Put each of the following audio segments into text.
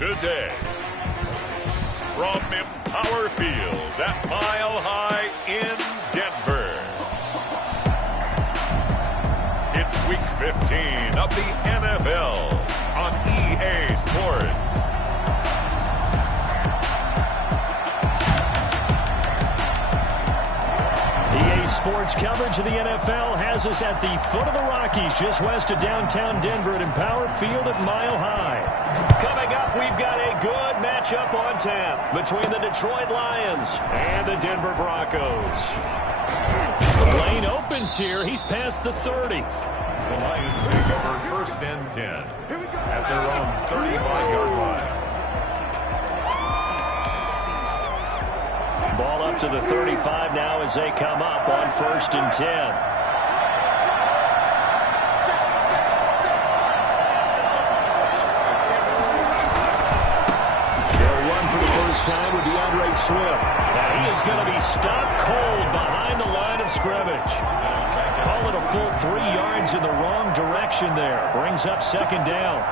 today. From Empower Field at Mile High in Denver. It's Week 15 of the NFL on EA Sports. EA Sports coverage of the NFL has us at the foot of the Rockies, just west of downtown Denver at Empower Field at Mile High. Coming up, we've got a good matchup on tap between the Detroit Lions and the Denver Broncos. The lane opens here. He's past the 30. The Lions take over first and 10 at their own 35-yard line. Ball up to the 35 now as they come up on first and 10. They'll run for the first time with DeAndre Swift. And he is going to be stopped cold behind the line of scrimmage. Call it a full 3 yards in the wrong direction there. Brings up second down.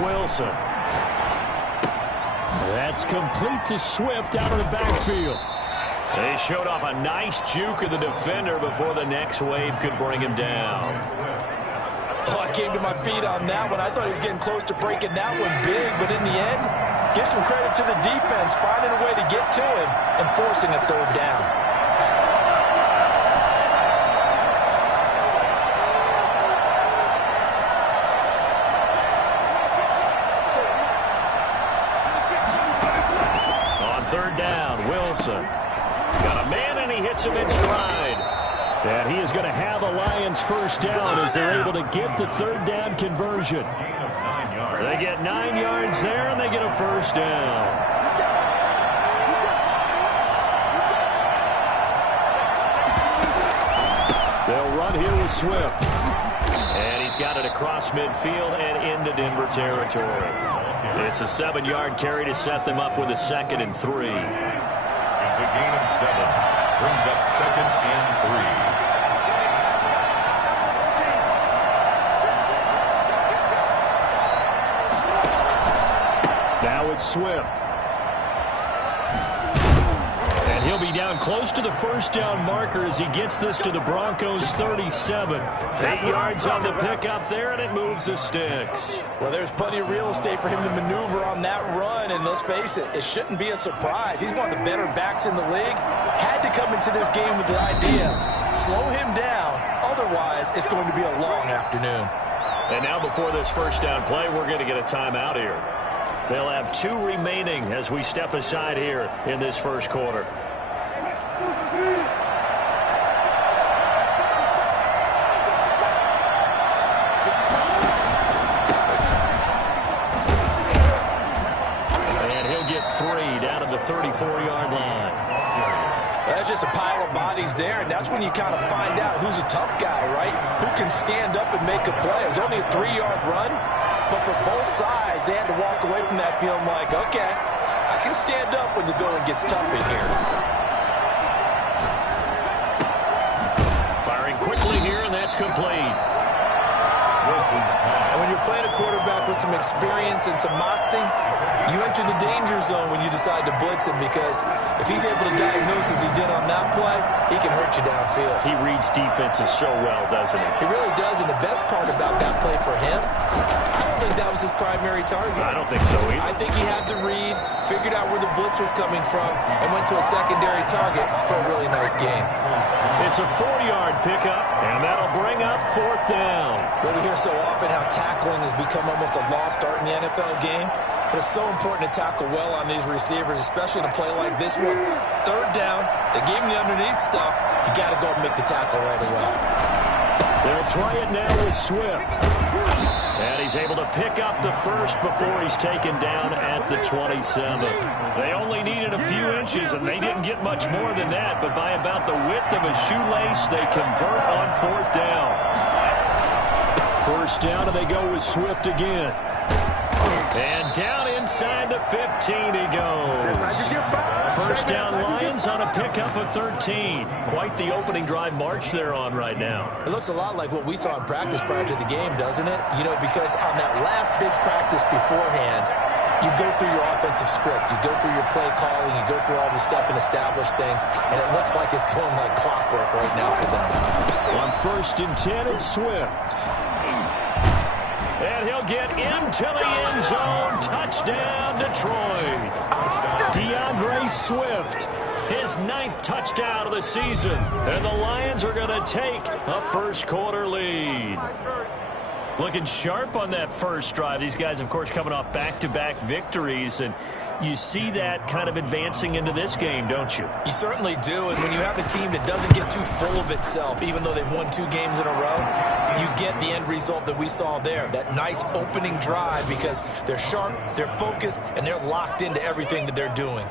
Wilson. That's complete to Swift out of the backfield. They showed off a nice juke of the defender before the next wave could bring him down. Oh, I came to my feet on that one. I thought he was getting close to breaking that one big, but in the end, give some credit to the defense, finding a way to get to him and forcing a third down. Got a man, and he hits him in stride. And he is going to have a Lions first down as they're able to get the third down conversion. They get 9 yards there, and they get a first down. They'll run here with Swift. And he's got it across midfield and into Denver territory. It's a 7-yard carry to set them up with a 2nd and 3. It's a gain of 7. Brings up 2nd and 3. Now it's Swift. And he'll be down close to the first down marker as he gets this to the Broncos' 37. 8 yards on the pickup there, and it moves the sticks. Well, there's plenty of real estate for him to maneuver on that run, and let's face it, it shouldn't be a surprise. He's one of the better backs in the league. Had to come into this game with the idea, slow him down, otherwise it's going to be a long afternoon. And now before this first down play, we're going to get a timeout here. They'll have 2 remaining as we step aside here in this first quarter. And he'll get 3 down at the 34-yard line. That's just a pile of bodies there, and that's when you kind of find out who's a tough guy, right? Who can stand up and make a play. It was only a 3-yard run. But for both sides, they had to walk away from that feeling like, okay, I can stand up when the going gets tough in here. Firing quickly here, and that's complete. And when you're playing a quarterback with some experience and some moxie, you enter the danger zone when you decide to blitz him, because if he's able to diagnose as he did on that play, he can hurt you downfield. He reads defenses so well, doesn't he? He really does, and the best part about that play for him, I don't think that was his primary target. I don't think so either. I think he had the read, figured out where the blitz was coming from, and went to a secondary target for a really nice gain. It's a 4-yard pickup, and that'll bring up 4th down. Well, we hear so often how tackling has become almost a lost art in the NFL game. But it's so important to tackle well on these receivers, especially in a play like this one. 3rd down, they gave him the underneath stuff. You got to go and make the tackle right away. They'll try it now with Swift. And he's able to pick up the first before he's taken down at the 27. They only needed a few inches, and they didn't get much more than that. But by about the width of a shoelace, they convert on 4th down. First down, and they go with Swift again. And down inside the 15 he goes. First down Lions on a pickup of 13. Quite the opening drive march they're on right now. It looks a lot like what we saw in practice prior to the game, doesn't it? You know, because on that last big practice beforehand, you go through your offensive script, you go through your play calling, you go through all this stuff and establish things, and it looks like it's going like clockwork right now for them. On 1st and 10, it's Swift. And he'll get into the end zone. Touchdown, Detroit. DeAndre Swift, his 9th touchdown of the season. And the Lions are going to take a first-quarter lead. Looking sharp on that first drive. These guys, of course, coming off back-to-back victories, and you see that kind of advancing into this game, don't you? You certainly do, and when you have a team that doesn't get too full of itself, even though they've won 2 games in a row, you get the end result that we saw there, that nice opening drive, because they're sharp, they're focused, and they're locked into everything that they're doing.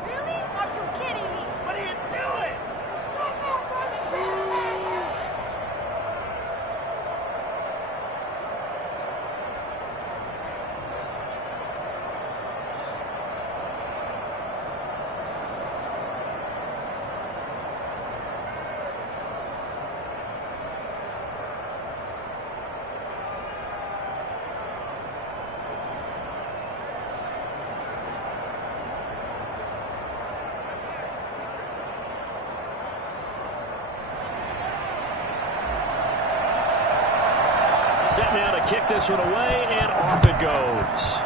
Set now to kick this one away, and off it goes.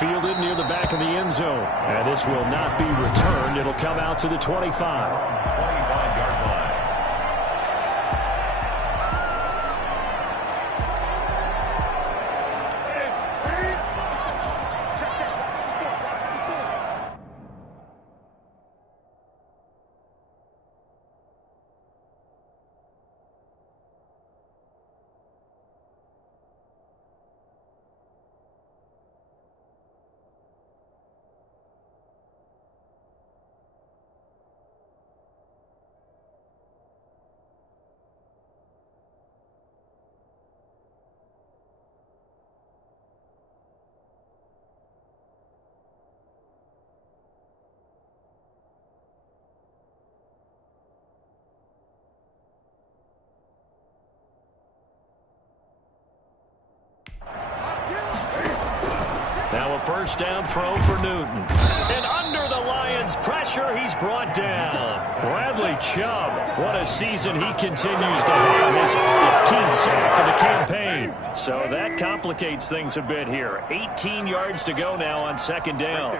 Fielded near the back of the end zone. And this will not be returned. It'll come out to the 25. 25-yard line. Now a first down throw for Newton. And under the Lions' pressure, he's brought down. Bradley Chubb, what a season he continues to have. His 15th sack of the campaign. So that complicates things a bit here. 18 yards to go now on 2nd down.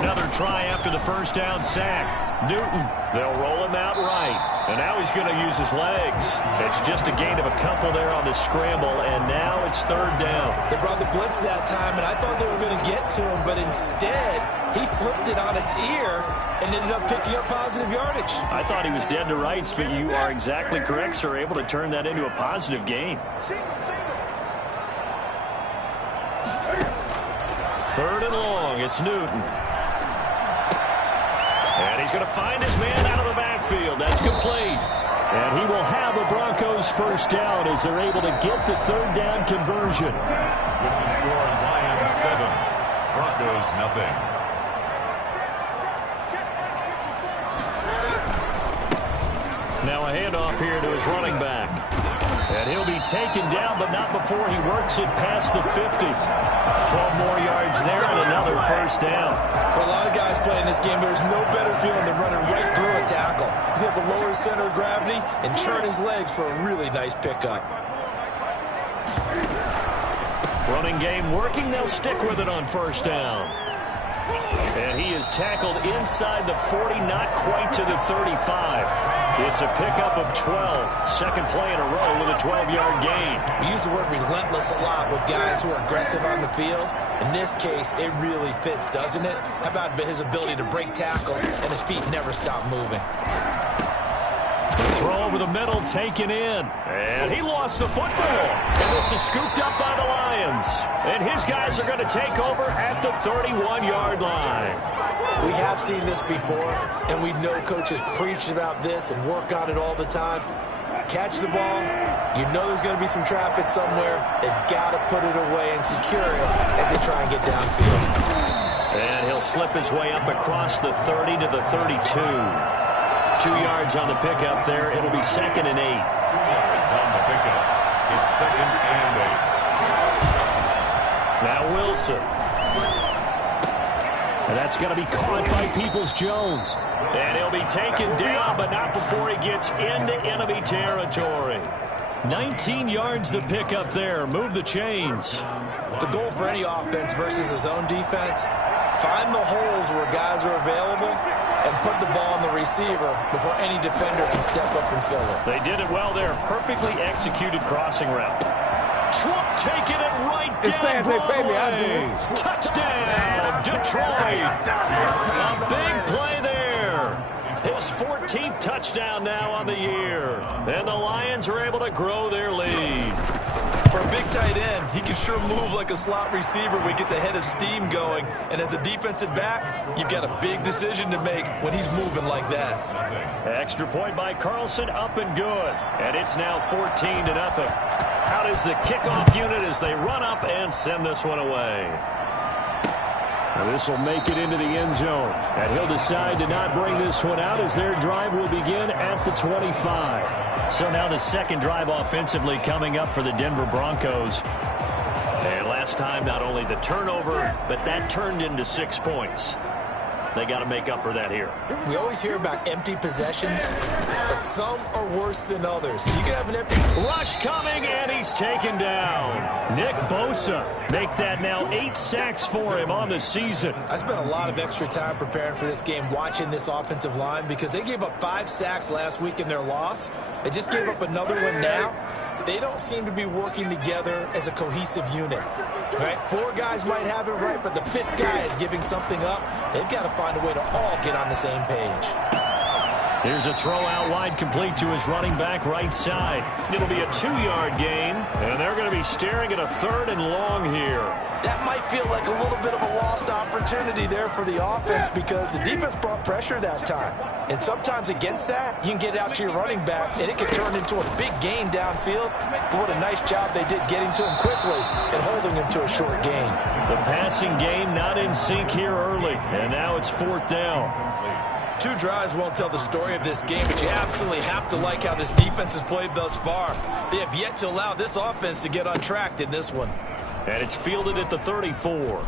Another try after the first down sack. Newton, they'll roll him out right. And now he's going to use his legs. It's just a gain of a couple there on the scramble, and now it's 3rd down. They brought the blitz that time, and I thought they were going to get to him, but instead, he flipped it on its ear and ended up picking up positive yardage. I thought he was dead to rights, but you are exactly correct, sir, able to turn that into a positive gain. 3rd and long, it's Newton. And he's going to find his man out of the backfield. That's complete. And he will have the Broncos first down as they're able to get the 3rd down conversion. With the score, Lions 7, Broncos nothing. Now a handoff here to his running back. And he'll be taken down, but not before he works it past the 50. 12 more yards there and another first down. For a lot of guys playing this game, there's no better feeling than running right through a tackle. He's able to lower his center of gravity and turn his legs for a really nice pickup. Running game working. They'll stick with it on first down. And he is tackled inside the 40, not quite to the 35. It's a pickup of 12. Second play in a row with a 12-yard gain. We use the word relentless a lot with guys who are aggressive on the field. In this case, it really fits, doesn't it? How about his ability to break tackles and his feet never stop moving? The throw over the middle, taken in. And he lost the football. And this is scooped up by the Lions. And his guys are going to take over at the 31-yard line. We have seen this before, and we know coaches preach about this and work on it all the time. Catch the ball. You know there's going to be some traffic somewhere. They've got to put it away and secure it as they try and get downfield. And he'll slip his way up across the 30 to the 32. 2 yards on the pickup there. It'll be 2nd and 8. 2 yards on the pickup. It's 2nd and 8. Now Wilson. And that's going to be caught by Peoples-Jones. And he'll be taken down, but not before he gets into enemy territory. 19 yards the pickup there. Move the chains. The goal for any offense versus his own defense, find the holes where guys are available and put the ball on the receiver before any defender can step up and fill it. They did it well there. Perfectly executed crossing route. Trump taking it right down Broadway. Touchdown, Detroit. A big play there. His 14th touchdown now on the year. And the Lions are able to grow their lead. For a big tight end, he can sure move like a slot receiver when he gets a head of steam going. And as a defensive back, you've got a big decision to make when he's moving like that. Extra point by Carlson, up and good. And it's now 14-0. Out is the kickoff unit as they run up and send this one away. This will make it into the end zone. And he'll decide to not bring this one out as their drive will begin at the 25. So now the second drive offensively coming up for the Denver Broncos. And last time, not only the turnover, but that turned into 6 points. They got to make up for that here. We always hear about empty possessions, but some are worse than others. You can have an empty rush coming, and he's taken down. Nick Bosa make that now 8 sacks for him on the season. I spent a lot of extra time preparing for this game, watching this offensive line, because they gave up 5 sacks last week in their loss. They just gave up another one now. They don't seem to be working together as a cohesive unit. Right? 4 guys might have it right, but the 5th guy is giving something up. They've got to find a way to all get on the same page. Here's a throw out wide, complete to his running back right side. It'll be a 2-yard gain, and they're going to be staring at a 3rd and long here. That might feel like a little bit of a lost opportunity there for the offense because the defense brought pressure that time. And sometimes against that, you can get out to your running back, and it can turn into a big gain downfield. But what a nice job they did getting to him quickly and holding him to a short gain. The passing game not in sync here early, and now it's 4th down. 2 drives won't tell the story of this game, but you absolutely have to like how this defense has played thus far. They have yet to allow this offense to get untracked in this one. And it's fielded at the 34.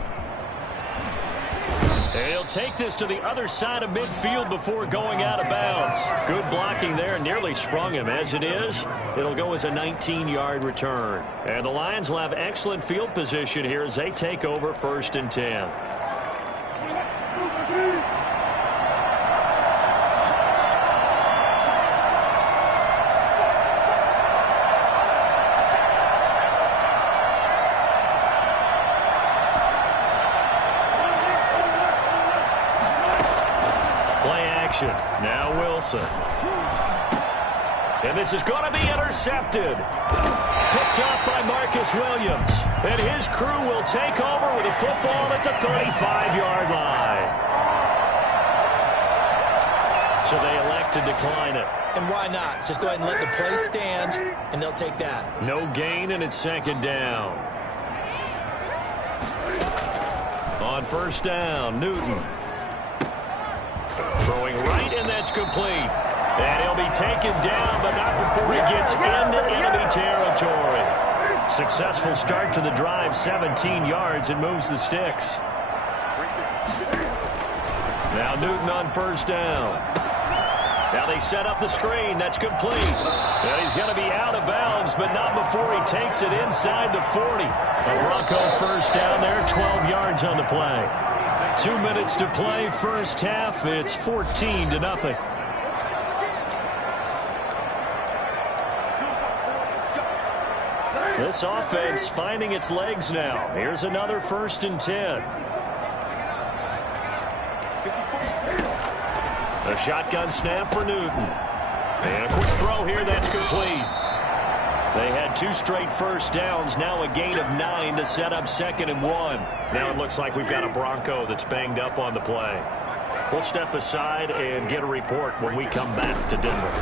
And he'll take this to the other side of midfield before going out of bounds. Good blocking there, nearly sprung him. As it is, it'll go as a 19-yard return. And the Lions will have excellent field position here as they take over 1st and 10. Now Wilson. And this is going to be intercepted. Picked up by Marcus Williams. And his crew will take over with a football at the 35-yard line. So they elect to decline it. And why not? Just go ahead and let the play stand, and they'll take that. No gain, and it's 2nd down. On 1st down, Newton. Throwing right, and that's complete. And he'll be taken down, but not before he gets into enemy territory. Successful start to the drive, 17 yards, and moves the sticks. Now Newton on 1st down. Now they set up the screen. That's complete. And he's going to be out of bounds, but not before he takes it inside the 40. A Bronco 1st down there, 12 yards on the play. 2 minutes to play, 1st half. It's 14-0. This offense finding its legs now. Here's another 1st and 10. A shotgun snap for Newton. And a quick throw here, that's complete. They had 2 straight 1st downs, now a gain of 9 to set up 2nd and 1. Now it looks like we've got a Bronco that's banged up on the play. We'll step aside and get a report when we come back to Denver.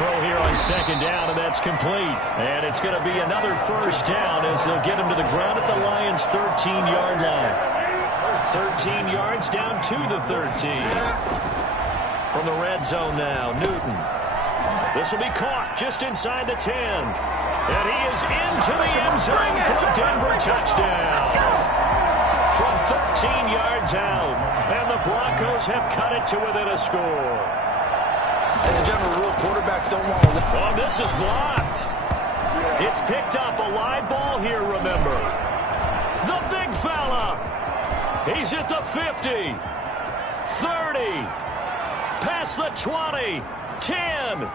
throw here on second down, and that's complete. And it's going to be another first down as they'll get him to the ground at the Lions' 13-yard line. 13 yards down to the 13. From the red zone now, Newton. This will be caught just inside the 10. And he is into the end zone for a Denver touchdown. From 13 yards out. And the Broncos have cut it to within a score. As a general rule, quarterbacks don't want to... Oh, this is blocked. It's picked up. A live ball here, remember. The big fella. He's at the 50. 30. Past the 20. 10.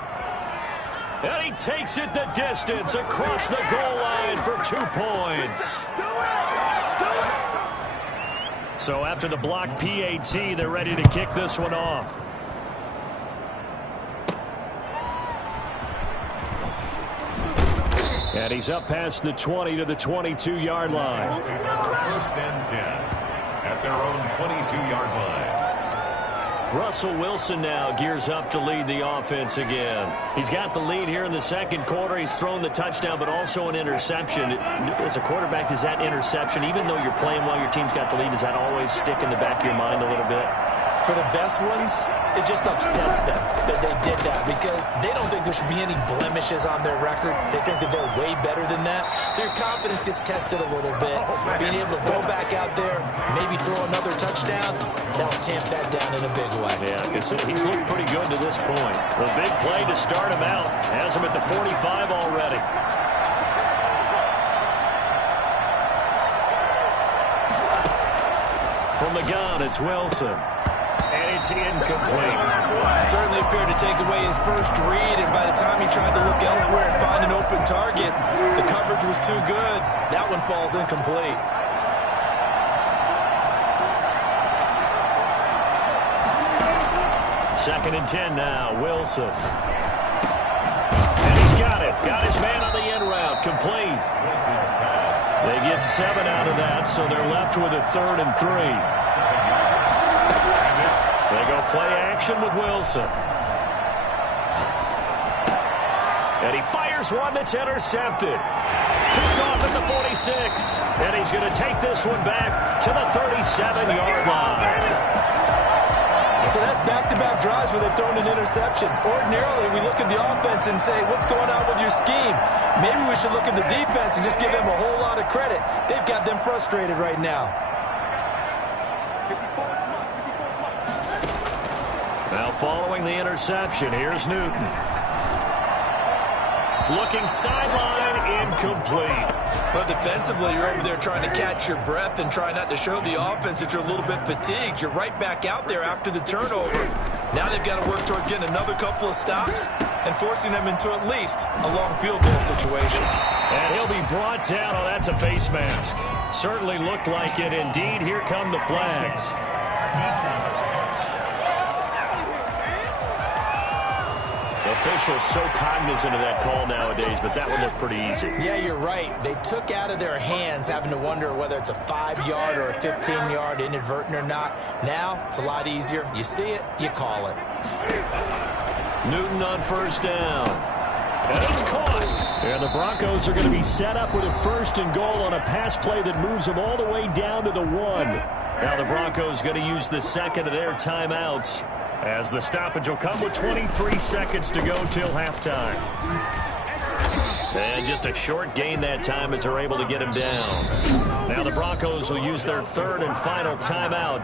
And he takes it the distance across the goal line for 2 points. So after the block PAT, they're ready to kick this one off. And he's up past the 20 to the 22-yard line. First and 10 at their own 22-yard line. Russell Wilson now gears up to lead the offense again. He's got the lead here in the second quarter. He's thrown the touchdown, but also an interception. As a quarterback, does that interception, even though you're playing while your team's got the lead, does that always stick in the back of your mind a little bit? For the best ones, it just upsets them that they did that because they don't think there should be any blemishes on their record. They think that they're way better than that. So your confidence gets tested a little bit. Being able to go back out there, maybe throw another touchdown, that'll tamp that down in a big way. Yeah, because he's looked pretty good to this point. The big play to start him out has him at the 45 already. From the gun, it's Wilson. And it's incomplete. Certainly appeared to take away his first read, and by the time he tried to look elsewhere and find an open target, the coverage was too good. That one falls incomplete. Second and 10 now, Wilson. And he's got it. Got his man on the end route, complete. They get 7 out of that, so they're left with a 3rd and 3. They go play action with Wilson. And he fires one that's intercepted. Picked off at the 46. And he's going to take this one back to the 37-yard line. So that's back-to-back drives where they've thrown an interception. Ordinarily, we look at the offense and say, what's going on with your scheme? Maybe we should look at the defense and just give them a whole lot of credit. They've got them frustrated right now. Now following the interception, here's Newton. Looking sideline, incomplete. But defensively, you're over there trying to catch your breath and try not to show the offense that you're a little bit fatigued. You're right back out there after the turnover. Now they've got to work towards getting another couple of stops and forcing them into at least a long field goal situation. And he'll be brought down. Oh, that's a face mask. Certainly looked like it. Indeed, here come the flags. Officials so cognizant of that call nowadays, but that would look pretty easy. Yeah, you're right. They took out of their hands having to wonder whether it's a 5-yard or a 15-yard inadvertent or not. Now, it's a lot easier. You see it, you call it. Newton on first down. And it's caught. And the Broncos are going to be set up with a 1st and goal on a pass play that moves them all the way down to the 1. Now the Broncos going to use the second of their timeouts, as the stoppage will come with 23 seconds to go till halftime. And just a short gain that time as they're able to get him down. Now the Broncos will use their 3rd and final timeout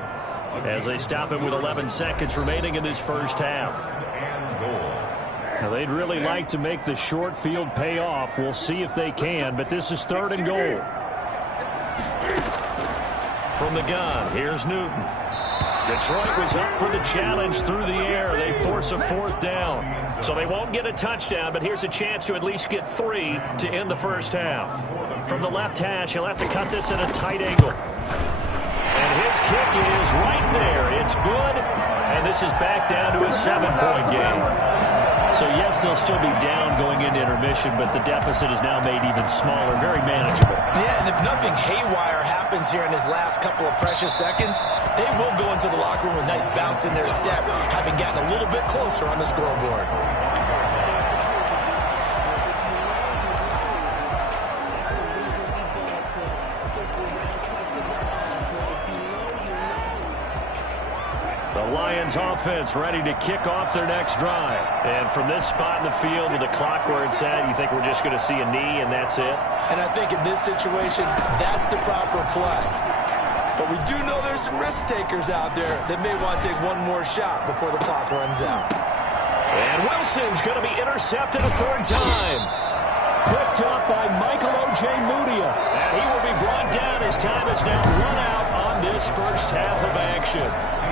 as they stop him with 11 seconds remaining in this first half. Now they'd really like to make the short field pay off. We'll see if they can, but this is 3rd and goal. From the gun, here's Newton. Detroit was up for the challenge through the air. They force a 4th down. So they won't get a touchdown, but here's a chance to at least get 3 to end the first half. From the left hash, he'll have to cut this at a tight angle. And his kick is right there. It's good, and this is back down to a 7-point game. So, yes, they'll still be down going into intermission, but the deficit is now made even smaller, very manageable. Yeah, and if nothing haywire happens here in his last couple of precious seconds, they will go into the locker room with a nice bounce in their step, having gotten a little bit closer on the scoreboard. The Lions offense ready to kick off their next drive. And from this spot in the field with the clock where it's at, you think we're just going to see a knee and that's it? And I think in this situation, that's the proper play. But we do know there's some risk takers out there that may want to take one more shot before the clock runs out. And Wilson's going to be intercepted a third time. Picked up by Michael Ojemudia. And he will be brought down as time is now run out on this first half of action.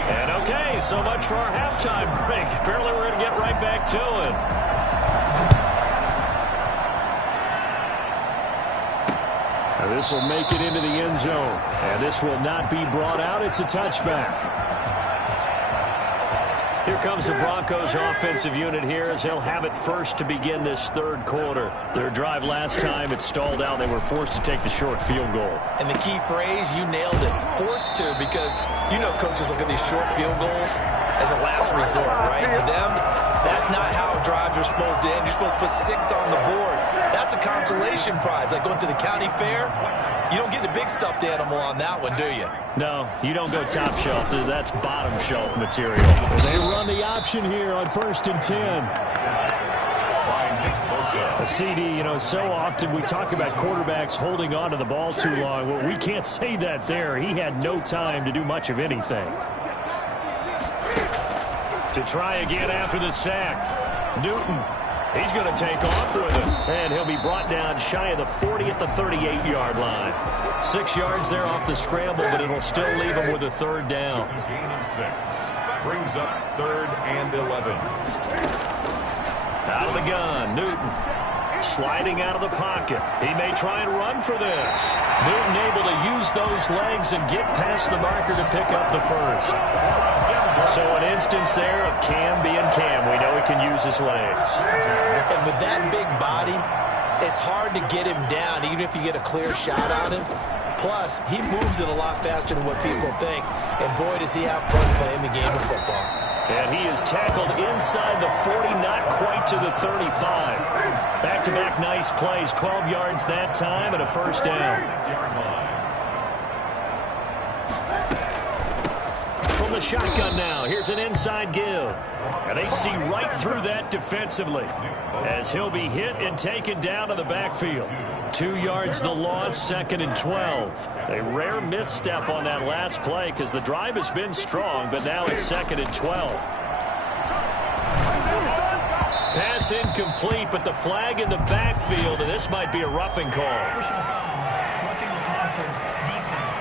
And okay, so much for our halftime break. Apparently we're going to get right back to it. And this will make it into the end zone. And this will not be brought out. It's a touchback. Here comes the Broncos offensive unit here as they'll have it first to begin this third quarter. Their drive last time, it stalled out. They were forced to take the short field goal. And the key phrase, you nailed it, forced to, because you know coaches look at these short field goals as a last resort, right? To them, that's not how drives are supposed to end. You're supposed to put 6 on the board. That's a consolation prize, like going to the county fair. You don't get the big stuffed animal on that one, do you? No, you don't go top shelf. That's bottom shelf material. They run the option here on 1st and 10. A CD, you know, so often we talk about quarterbacks holding on to the ball too long. Well, we can't say that there. He had no time to do much of anything. To try again after the sack. Newton. He's going to take off with it. And he'll be brought down shy of the 40 at the 38-yard line. 6 yards there off the scramble, but it'll still leave him with a third down. Gain of 6. Brings up 3rd and 11. Out of the gun, Newton. Sliding out of the pocket. He may try and run for this. Newton able to use those legs and get past the marker to pick up the first. So an instance there of Cam being Cam. We know he can use his legs. And with that big body, it's hard to get him down, even if you get a clear shot on him. Plus, he moves it a lot faster than what people think. And boy, does he have fun playing the game of football. And he is tackled inside the 40, not quite to the 35. Back-to-back nice plays, 12 yards that time and a first down. From the shotgun now, here's an inside give. And they see right through that defensively as he'll be hit and taken down to the backfield. 2 yards the loss, 2nd and 12. A rare misstep on that last play because the drive has been strong, but now it's 2nd and 12. Pass incomplete, but the flag in the backfield, and this might be a roughing call. Personal foul, roughing the passer, defense.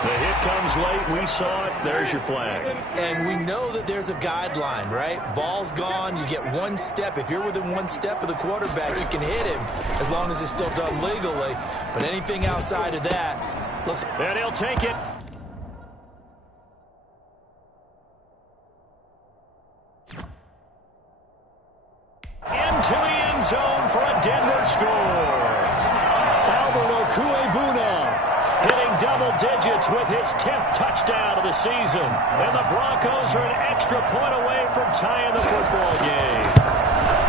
The hit comes late. We saw it. There's your flag. And we know that there's a guideline, right? Ball's gone. You get 1 step. If you're within 1 step of the quarterback, you can hit him as long as it's still done legally. But anything outside of that looks... And he'll take it. Into the end zone for a Denver score. Albert Okuebuna hitting double digits with his 10th touchdown of the season. And the Broncos are an extra point away from tying the football game.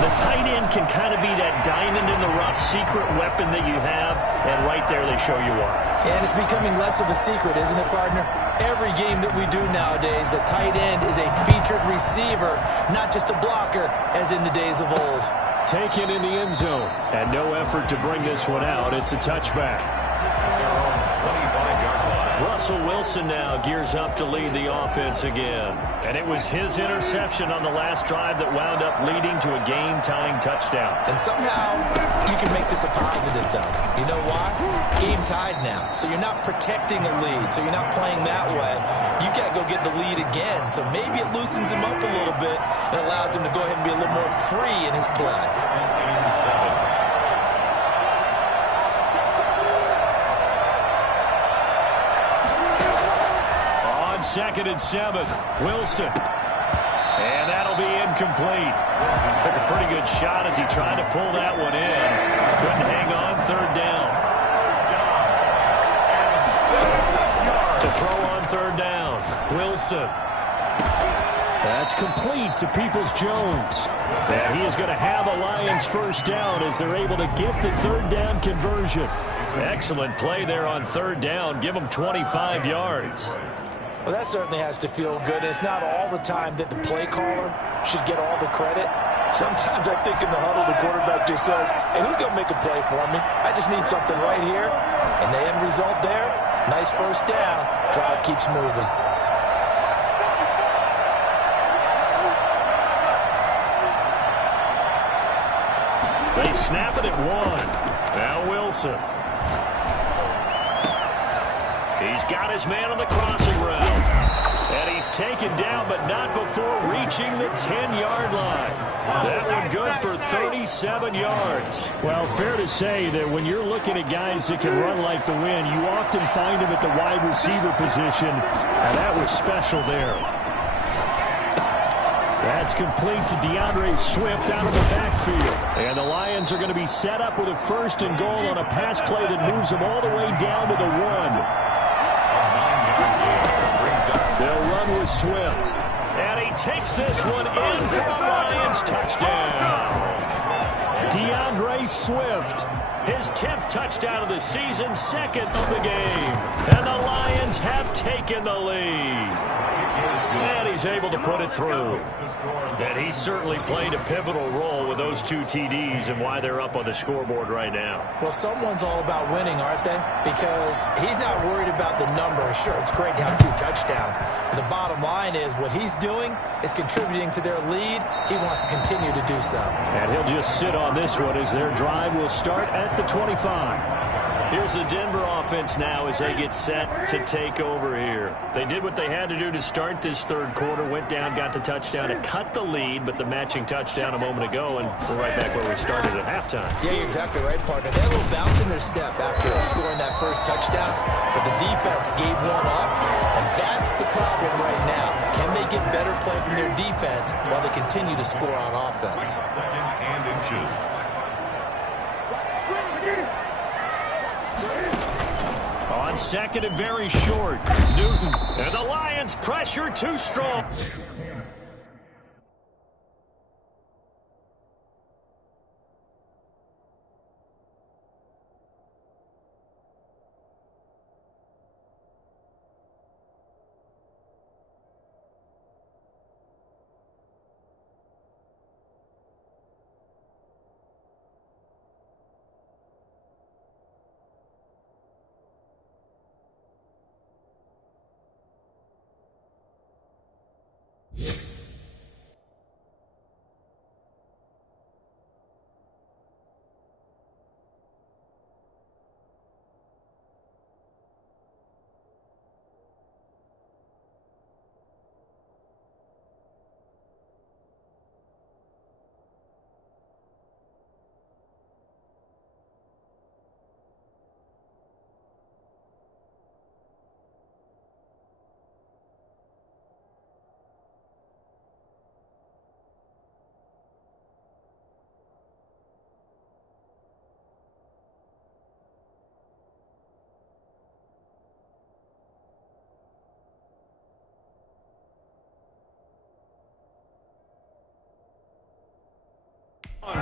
The tight end can kind of be that diamond in the rough secret weapon that you have, and right there they show you why. And it's becoming less of a secret, isn't it, partner? Every game that we do nowadays, the tight end is a featured receiver, not just a blocker, as in the days of old. Taken in the end zone, and no effort to bring this one out. It's a touchback. Russell Wilson now gears up to lead the offense again. And it was his interception on the last drive that wound up leading to a game-tying touchdown. And somehow you can make this a positive, though. You know why? Game tied now. So you're not protecting a lead. So you're not playing that way. You've got to go get the lead again. So maybe it loosens him up a little bit and allows him to go ahead and be a little more free in his play. On 2nd and 7, Wilson. And that'll be incomplete. Took a pretty good shot as he tried to pull that one in. Couldn't hang on, 3rd down. To throw on 3rd down, Wilson. That's complete to Peoples-Jones. And he is going to have a Lions first down as they're able to get the third down conversion. Excellent play there on third down. Give them 25 yards. Well, that certainly has to feel good. It's not all the time that the play caller should get all the credit. Sometimes I think in the huddle, the quarterback just says, hey, who's going to make a play for me? I just need something right here. And the end result there, nice first down. Drive keeps moving. They snap it at one. Now Wilson. He's got his man on the crossing route. And he's taken down, but not before reaching the 10-yard line. That one good for 37 yards. Well, fair to say that when you're looking at guys that can run like the wind, you often find them at the wide receiver position, and that was special there. That's complete to DeAndre Swift out of the backfield. And the Lions are going to be set up with a first and goal on a pass play that moves them all the way down to the 1. They'll run with Swift. And he takes this one in for a Lions touchdown. DeAndre Swift, his 10th touchdown of the season, second of the game. And the Lions have taken the lead. And he's able to put it through. And he certainly played a pivotal role with those 2 TDs and why they're up on the scoreboard right now. Well, someone's all about winning, aren't they? Because he's not worried about the number. Sure, it's great to have 2 touchdowns. But the bottom line is what he's doing is contributing to their lead. He wants to continue to do so. And he'll just sit on this one as their drive will start at the 25. Here's the Denver offense now as they get set to take over here. They did what they had to do to start this third quarter, went down, got the touchdown to cut the lead, but the matching touchdown a moment ago, and we're right back where we started at halftime. Yeah, you're exactly right, partner. They had a little bounce in their step after scoring that first touchdown, but the defense gave one up, and that's the problem right now. Can they get better play from their defense while they continue to score on offense? And inches. On second and very short, Newton. And the Lions pressure too strong.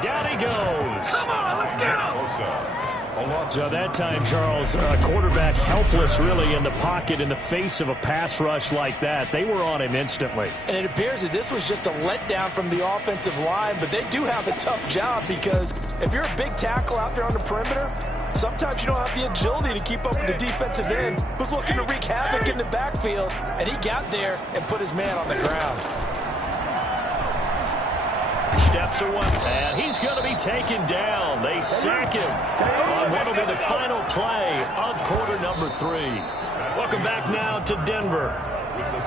Down he goes. Come on, let's go. So that time, Charles, quarterback helpless really in the pocket in the face of a pass rush like that. They were on him instantly. And it appears that this was just a letdown from the offensive line, but they do have a tough job because if you're a big tackle out there on the perimeter, sometimes you don't have the agility to keep up with the defensive end who's looking to wreak havoc in the backfield, and he got there and put his man on the ground. Steps away, and he's going to be taken down. They sack him on what will be the final play of quarter number 3. Welcome back now to Denver.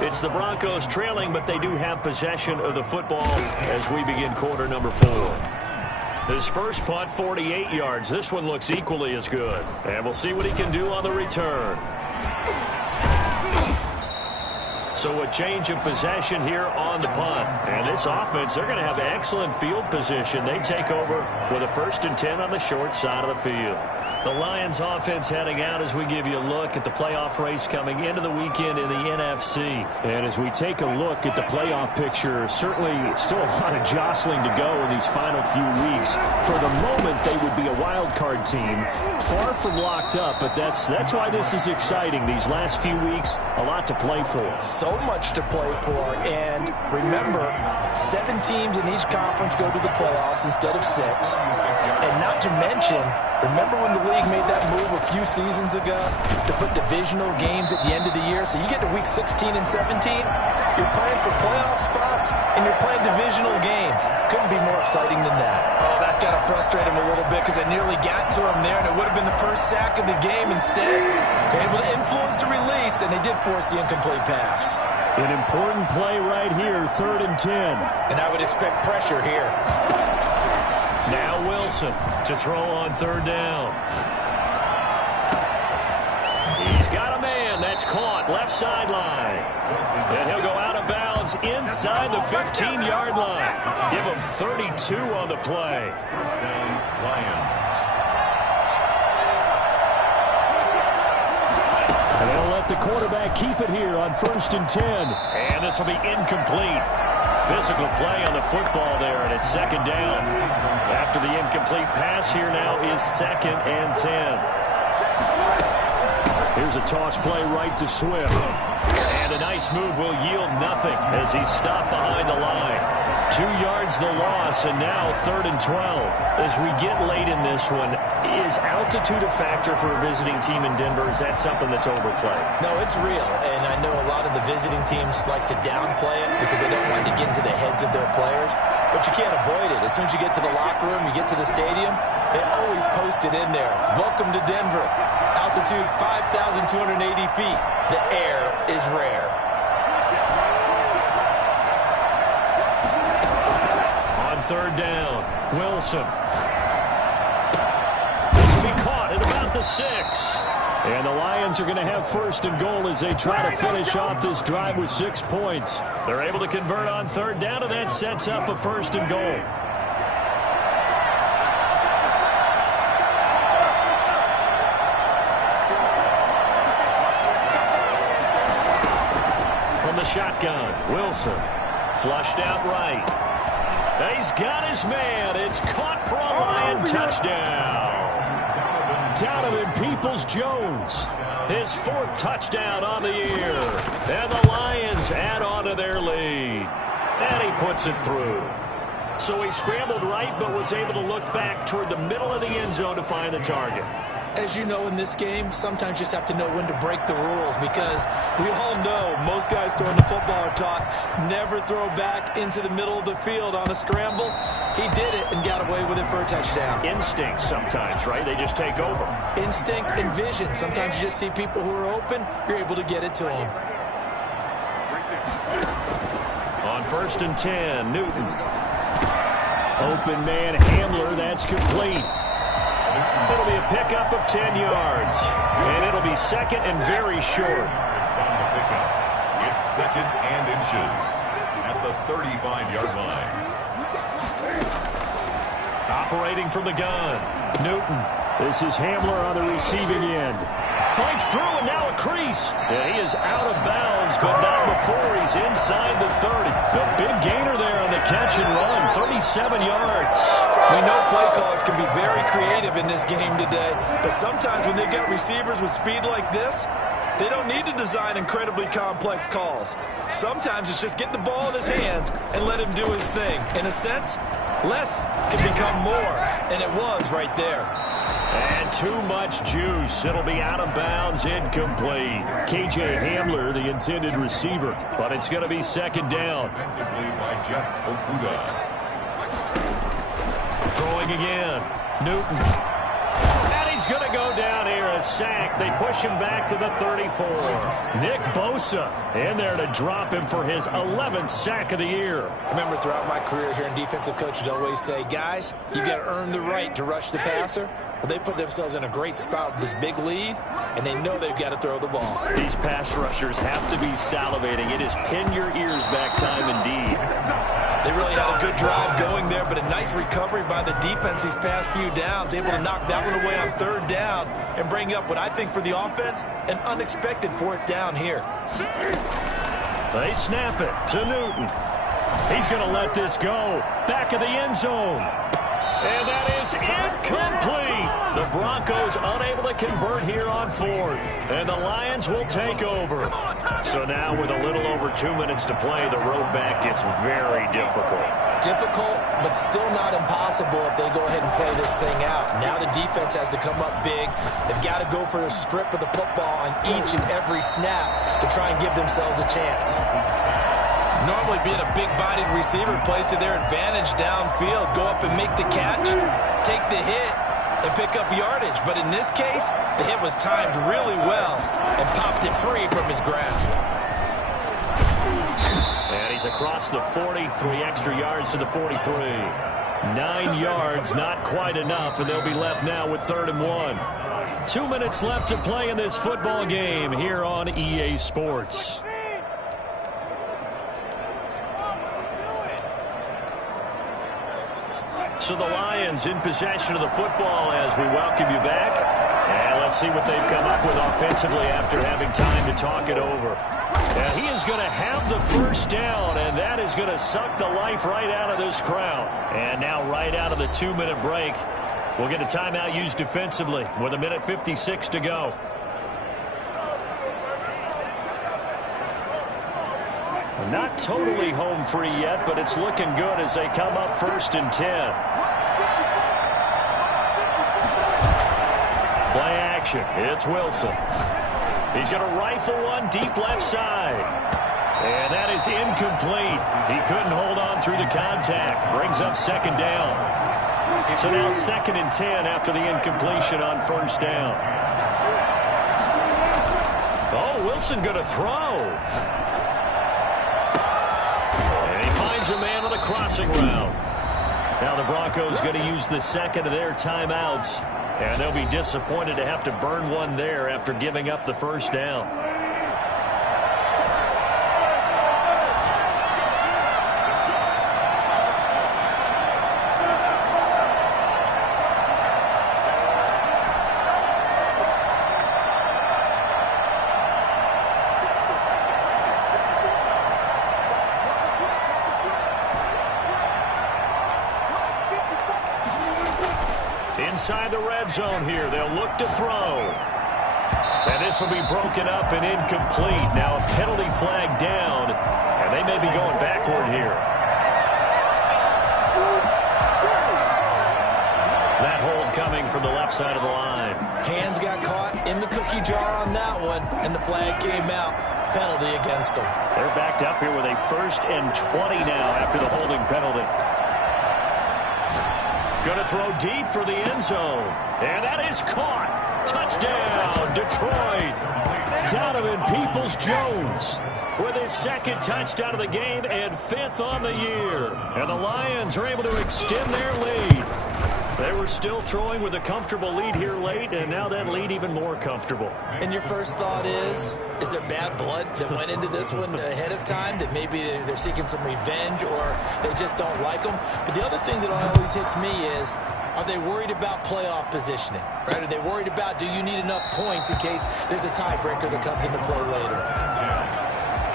It's the Broncos trailing, but they do have possession of the football as we begin quarter number 4. His first punt, 48 yards. This one looks equally as good. And we'll see what he can do on the return. So a change of possession here on the punt. And this offense, they're going to have excellent field position. They take over with a 1st and 10 on the short side of the field. The Lions offense heading out as we give you a look at the playoff race coming into the weekend in the NFC. And as we take a look at the playoff picture, certainly still a lot of jostling to go in these final few weeks. For the moment, they would be a wild card team, far from locked up, but that's why this is exciting. These last few weeks, a lot to play for. So much to play for, and remember, 7 teams in each conference go to the playoffs instead of 6. And not to mention, remember when the league made that move a few seasons ago to put divisional games at the end of the year? So you get to week 16 and 17, you're playing for playoff spots, and you're playing divisional games. Couldn't be more exciting than that. Oh, that's got to frustrate him a little bit because I nearly got to him there, and it would have been the first sack of the game. Instead, they're able to influence the release, and they did force the incomplete pass. An important play right here, 3rd and 10. And I would expect pressure here. Now Wilson to throw on 3rd down. He's got a man. That's caught left sideline. And he'll go out of bounds inside the 15-yard line. Give him 32 on the play. First down, Lions. And they'll let the quarterback keep it here on 1st and 10. And this will be incomplete. Physical play on the football there, and it's 2nd down. After the incomplete pass, here now is 2nd and 10. Here's a toss play right to Swift. And a nice move will yield nothing as he's stopped behind the line. 2 yards the loss, and now 3rd and 12. As we get late in this one, is altitude a factor for a visiting team in Denver? Is that something that's overplayed? No, it's real, and I know a lot of the visiting teams like to downplay it because they don't want to get into the heads of their players, but you can't avoid it. As soon as you get to the locker room, you get to the stadium, they always post it in there. Welcome to Denver. Altitude 5,280 feet. The air is rare. On 3rd down, Wilson. This will be caught at about the 6. And the Lions are going to have 1st and goal as they try to finish off this drive with 6 points. They're able to convert on 3rd down, and that sets up a 1st and goal. From the shotgun, Wilson. Flushed out right. He's got his man. It's caught for a Lion touchdown. Donovan Peoples-Jones. His 4th touchdown on the year. And the Lions add on to their lead. And he puts it through. So he scrambled right, but was able to look back toward the middle of the end zone to find the target. As you know, in this game, sometimes you just have to know when to break the rules because we all know most guys throwing the football are taught never throw back into the middle of the field on a scramble. He did it and got away with it for a touchdown. Instinct sometimes, right? They just take over. Instinct and vision. Sometimes you just see people who are open, you're able to get it to them. On 1st and 10, Newton. Open man Hamler, that's complete. It'll be a pickup of 10 yards. And it'll be 2nd and very short. It's on the pickup. It's 2nd and inches at the 35-yard line. Operating from the gun, Newton. This is Hamler on the receiving end. Fights through, and now a crease. And he is out of bounds, but not before he's inside the 30. The big gainer there on the catch and run, 37 yards. We know play callers can be very creative in this game today, but sometimes when they've got receivers with speed like this, they don't need to design incredibly complex calls. Sometimes it's just get the ball in his hands and let him do his thing. In a sense, less can become more, and it was right there. And too much juice. It'll be out of bounds, incomplete. KJ Hamler, the intended receiver. But it's going to be 2nd down. Defensively by Jeff Okudah. Throwing again, Newton. And he's going to go down here as sack. They push him back to the 34. Nick Bosa in there to drop him for his 11th sack of the year. I remember throughout my career here in defensive coaches always say, guys, you got to earn the right to rush the passer. Well, they put themselves in a great spot with this big lead, and they know they've got to throw the ball. These pass rushers have to be salivating. It is pin your ears back time indeed. They really had a good drive going there, but a nice recovery by the defense these past few downs, able to knock that one away on third down and bring up what I think for the offense, an unexpected fourth down here. They snap it to Newton. He's going to let this go. Back of the end zone. And that is incomplete. The Broncos unable to convert here on fourth. And the Lions will take over. So now with a little over 2 minutes to play, the road back gets very difficult. Difficult, but still not impossible if they go ahead and play this thing out. Now the defense has to come up big. They've got to go for a strip of the football on each and every snap to try and give themselves a chance. Normally being a big-bodied receiver plays to their advantage downfield. Go up and make the catch, take the hit, and pick up yardage. But in this case, the hit was timed really well and popped it free from his grasp. And he's across the 40, 3 extra yards to the 43. 9 yards, not quite enough, and they'll be left now with 3rd and 1. 2 minutes left to play in this football game here on EA Sports. So the Lions in possession of the football as we welcome you back. And let's see what they've come up with offensively after having time to talk it over. And he is going to have the first down, and that is going to suck the life right out of this crowd. And now right out of the 2-minute break, we'll get a timeout used defensively with 1:56 to go. Not totally home free yet, but it's looking good as they come up 1st and 10. Play action. It's Wilson. He's going to rifle one deep left side. And that is incomplete. He couldn't hold on through the contact. Brings up 2nd down. So now 2nd and 10 after the incompletion on 1st down. Oh, Wilson going to throw. A man on the crossing route. Now the Broncos going to use the 2nd of their timeouts, and they'll be disappointed to have to burn one there after giving up the 1st down. Inside the red zone here, they'll look to throw. And this will be broken up and incomplete. Now a penalty flag down, and they may be going backward here. That hold coming from the left side of the line. Hands got caught in the cookie jar on that one, and the flag came out. Penalty against them. They're backed up here with a 1st and 20 now after the holding penalty. Going to throw deep for the end zone. And that is caught. Touchdown, Detroit. Donovan Peoples-Jones with his 2nd touchdown of the game and 5th on the year. And the Lions are able to extend their lead. They were still throwing with a comfortable lead here late, and now that lead even more comfortable. And your first thought is there bad blood that went into this one ahead of time, that maybe they're seeking some revenge or they just don't like them? But the other thing that always hits me is, are they worried about playoff positioning? Right? Are they worried about, do you need enough points in case there's a tiebreaker that comes into play later?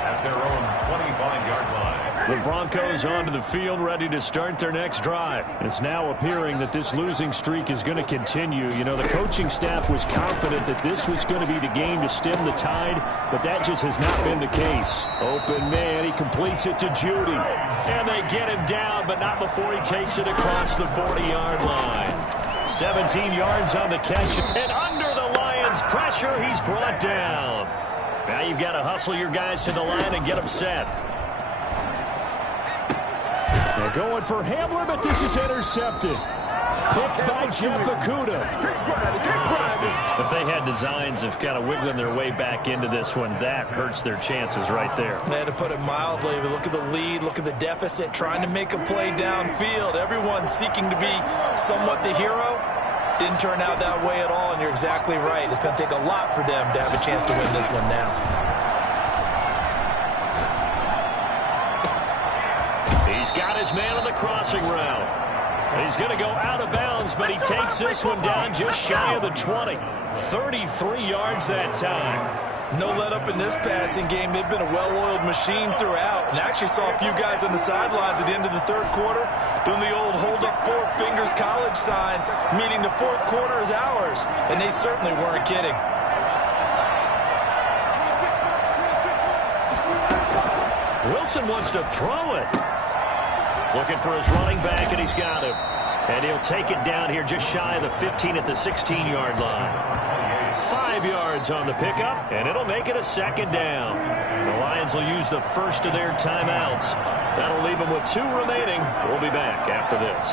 At their own 25-yard line. The Broncos onto the field, ready to start their next drive. It's now appearing that this losing streak is going to continue. You know, the coaching staff was confident that this was going to be the game to stem the tide, but that just has not been the case. Open man, he completes it to Judy. And they get him down, but not before he takes it across the 40-yard line. 17 yards on the catch, and under the Lions' pressure, he's brought down. Now you've got to hustle your guys to the line and get them set. They're going for Hamler, but this is intercepted. Picked by Jeff Okudah. If they had designs of kind of wiggling their way back into this one, that hurts their chances right there. They had to put it mildly. But look at the lead, look at the deficit, trying to make a play downfield. Everyone seeking to be somewhat the hero. Didn't turn out that way at all, and you're exactly right. It's going to take a lot for them to have a chance to win this one now. He's got his man on the crossing route. He's going to go out of bounds, but he takes this one down just shy of the 20. 33 yards that time. No let up in this passing game. They've been a well-oiled machine throughout. And actually saw a few guys on the sidelines at the end of the third quarter doing the old hold up four fingers college sign, meaning the fourth quarter is ours. And they certainly weren't kidding. Wilson wants to throw it. Looking for his running back, and he's got him. And he'll take it down here just shy of the 15 at the 16-yard line. 5 yards on the pickup, and it'll make it a second down. The Lions will use the first of their timeouts. That'll leave them with 2 remaining. We'll be back after this.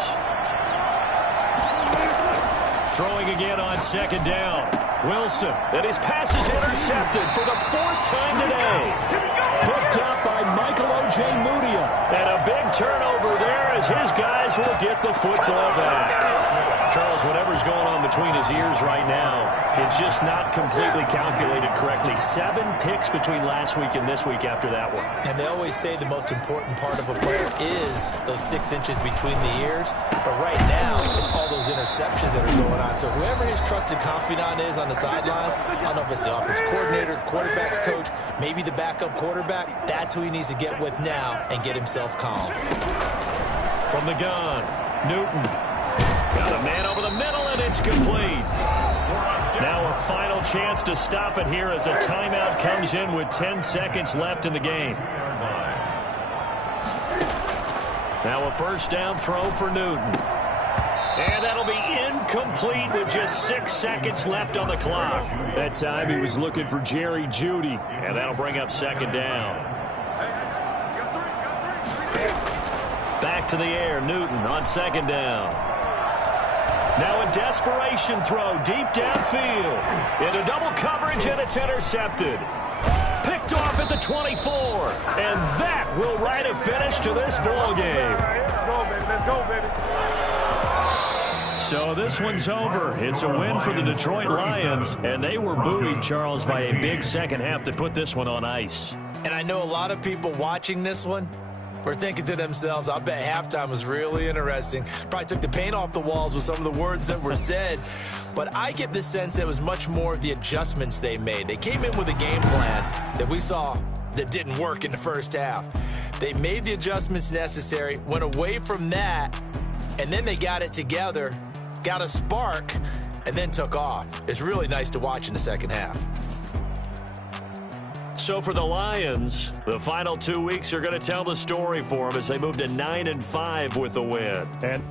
Throwing again on second down. Wilson, and his pass is intercepted for the 4th time today. Picked up by Michael Ojemudia. And a big turnover there as his guys will get the football back. Charles, whatever's going on between his ears right now, it's just not completely calculated correctly. 7 picks between last week and this week after that one. And they always say the most important part of a player is those 6 inches between the ears. But right now, it's all those interceptions that are going on. So whoever his trusted confidant is on the sidelines, I don't know if it's the offense coordinator, the quarterback's coach, maybe the backup quarterback, that's who he needs to get with now and get himself calm. From the gun, Newton. Got a man over the middle, and it's complete. Now a final chance to stop it here as a timeout comes in with 10 seconds left in the game. Now a first down throw for Newton. And that'll be incomplete with just 6 seconds left on the clock. That time he was looking for Jerry Jeudy, and that'll bring up second down. Back to the air, Newton on second down. Now a desperation throw deep downfield. Into double coverage, and it's intercepted. Picked off at the 24. And that will write a finish to this ball game. Let's go, baby. So this one's over. It's a win for the Detroit Lions. And they were buoyed, Charles, by a big second half that put this one on ice. And I know a lot of people watching this one were thinking to themselves, I bet halftime was really interesting. Probably took the paint off the walls with some of the words that were said. But I get the sense it was much more of the adjustments they made. They came in with a game plan that we saw that didn't work in the first half. They made the adjustments necessary, went away from that, and then they got it together, got a spark, and then took off. It's really nice to watch in the second half. So for the Lions, the final 2 weeks are going to tell the story for them as they move to 9-5 with a win. And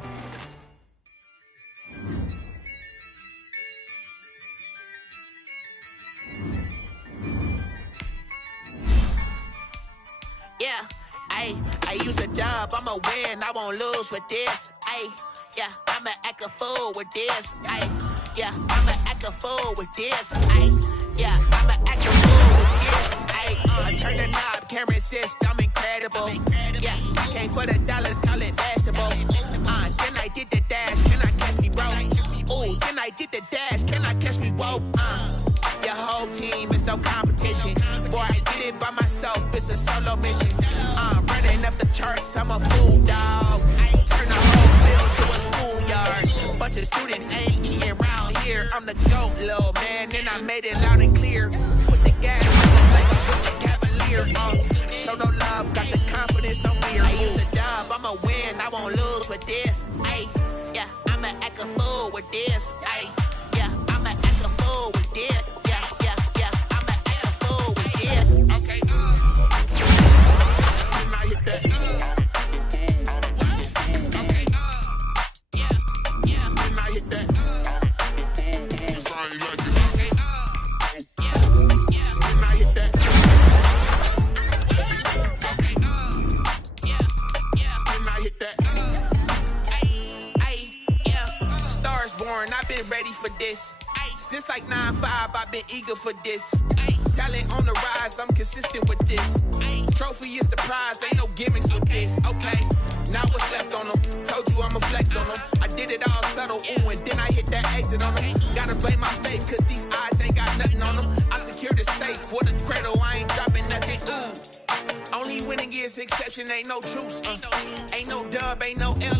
I use a dub, I'ma win, I won't lose with this. Yeah, I'ma act a fool with this. Yeah, I'ma act a fool with this. Yeah, I'ma act a fool with this. I turn the knob, can't resist, I'm incredible. Yeah, came for the dollars, call it vegetable. Then I did the dash, can I catch me, bro? Ooh, then I did the dash, can I catch me, whoa? Your whole team is no competition. Boy, I did it by myself, it's a solo mission. Running up the charts, I'm a fool, dog. Turn the whole field to a schoolyard. Bunch of students ain't eating around here. I'm the GOAT, little man, and I made it loud and clear. Put the gas like a fucking Cavalier. Show no love, got the confidence, no fear. I use a dub, I'ma win, I won't lose with this. Yeah, I'ma act a fool with this. Yeah, I'ma act a fool with this. Yeah, I'ma act a fool with this. Okay. I've been ready ready for this. Since like 9-5, I've been eager for this. Talent on the rise, I'm consistent with this. Trophy is the prize, ain't no gimmicks with this. Okay, now what's left on them? Told you I'ma flex on them. I did it all subtle, ooh, and then I hit that exit on them. Gotta blame my faith, cause these eyes ain't got nothing on them. I secured the safe for the cradle, I ain't dropping nothing, ooh. Only winning is exception, ain't no truce. Ain't no dub, ain't no L.